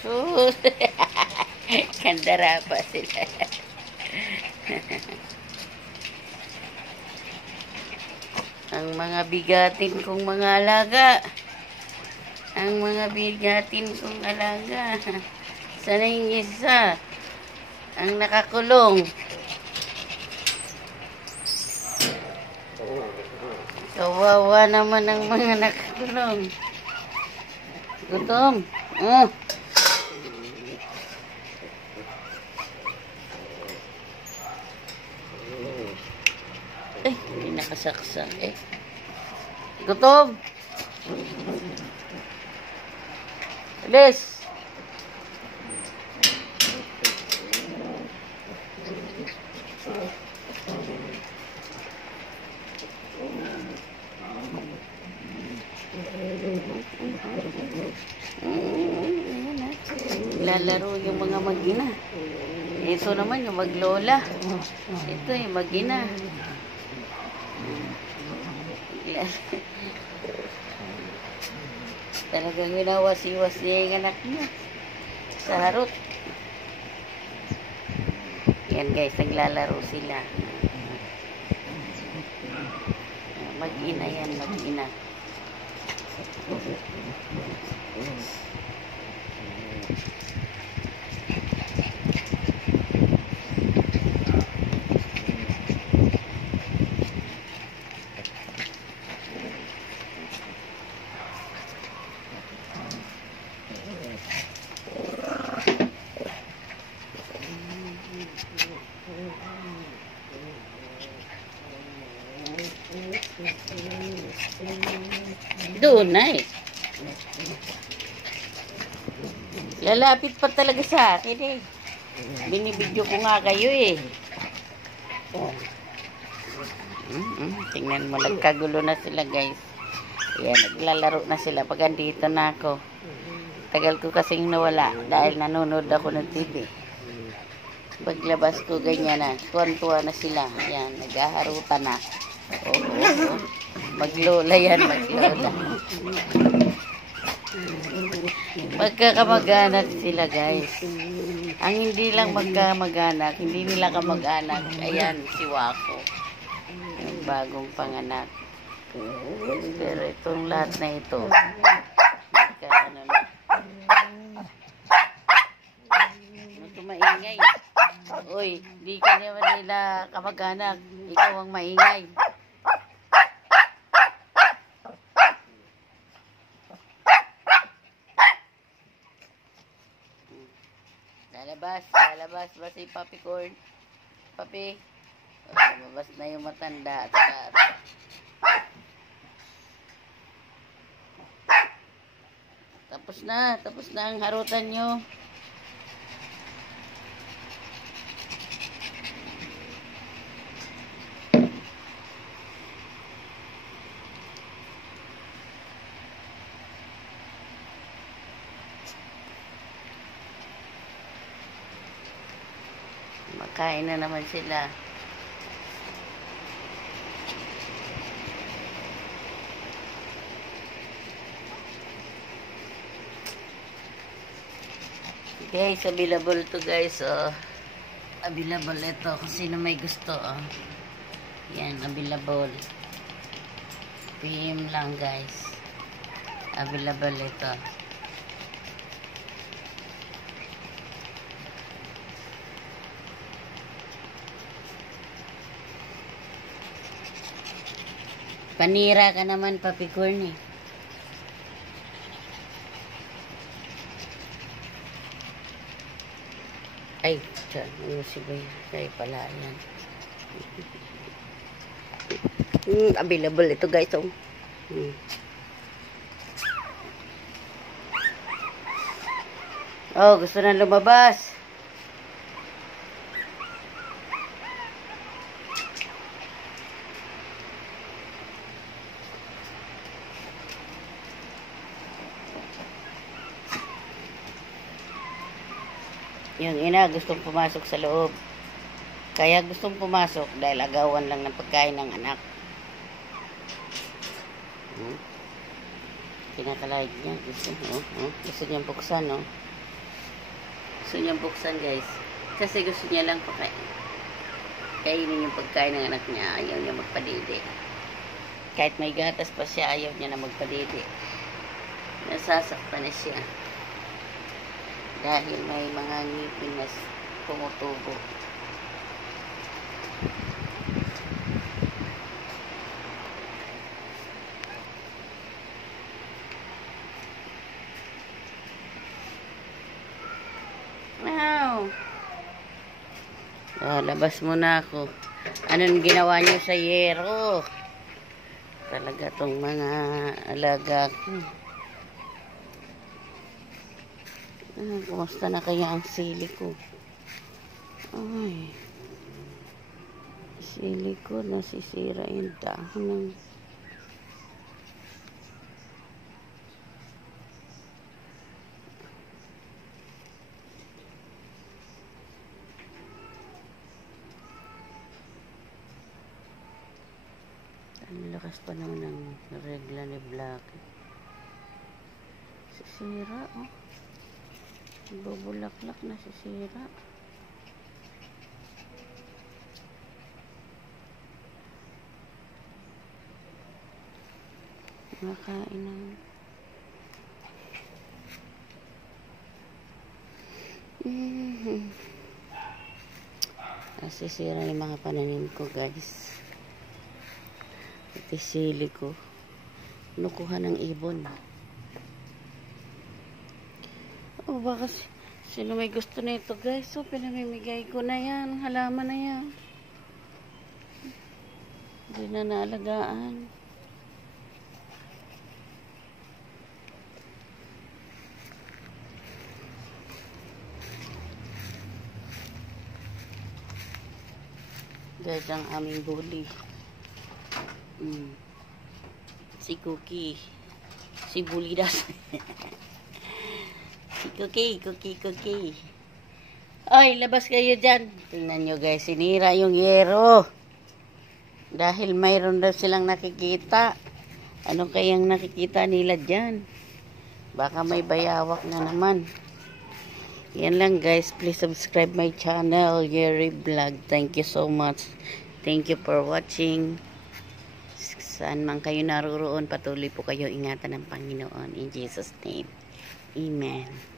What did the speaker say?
sus. Kandara pa sila. Ang mga bigatin kong mga alaga. Ang mga bigatin kong alaga. Sana yung isa. Ang nakakulong. Kawawa naman ang mga nakakulong. Gutom. Oh. Hindi nakasaksak eh. Gutom. Alis. Lalaro yung mga mag-ina. Ito naman yung maglola. Ito yung mag-ina. Talagang winawasi-was niya yung anak niya sa harot. Yan guys, naglalaro sila. Mag-ina yan, mag-ina. Doon na eh. Lalapit pa talaga sa akin eh. Binibidyo ko nga kayo eh. Tingnan mo, nagkagulo na sila guys. Ayan, naglalaro na sila pag andito na ako. Tagal ko kasing nawala dahil nanonood ako ng TV. Paglabas ko ganyan na, tuwan-tuwa na sila. Ayan, naghaharutan na. Oo. Maglola yan, maglola. Magkakamag-anak sila guys. Ang hindi lang magkamag-anak, hindi nila kamag-anak, ayan, si Wako. Yung bagong panganak. Pero itong lahat na ito, ano na. Ito maingay. Uy, di ka naman nila kamag-anak. Ikaw ang maingay. Lalabas ba si Papi Corn? Papi, lumabas na yung matanda at tapos na ang harutan nyo. Makain na naman sila. Guys, available to guys. Available ito kung sino may gusto. Yan, available. PM lang guys. Available ito. Panira ka naman, Papi Corn eh. Ay, ano si Bay? Ay, pala yan. Available ito guys. Oh, gusto na lumabas. Yung ina gustong pumasok sa loob. Kaya gustong pumasok dahil agawan lang ng pagkain ng anak. Pinakalahit niya. Gusto niyang buksan, no? Gusto niyang buksan, guys. Kasi gusto niya lang kainin yung pagkain ng anak niya. Ayaw niya magpadidi. Kahit may gatas pa siya, ayaw niya na magpadidi. Nasasaktan na siya. Dahil may mga ngipin na tumutubo. Wow! Labas muna ako. Anong ginawa niyo sa yero? Talaga tong mga alaga ko. Kumusta na kaya ang sili ko? Ay. Sili ko nasisira yung dahon ng... Ang lakas pa naman ng regla ni Black. Sisira, oh. Bubulaklak na sisira. Makain ng... Nasisira yung mga pananim ko, guys. Ito sili ko. Nukuha ng ibon. Oh, baka sino may gusto na ito, guys. So, pinamimigay ko na yan. Halaman na yan. Hindi na naalagaan. Guys, ang aming bully. Si Cookie. Si Bulidas. Si Cookie. Ay, labas kayo dyan. Tingnan nyo, guys. Sinira yung yero. Dahil mayroon daw silang nakikita. Ano kayang nakikita nila dyan? Baka may bayawak na naman. Yan lang, guys. Please subscribe my channel, Yeri Vlog. Thank you so much. Thank you for watching. Saan man kayo naroroon, patuloy po kayo ingatan ng Panginoon. In Jesus' name. Amen.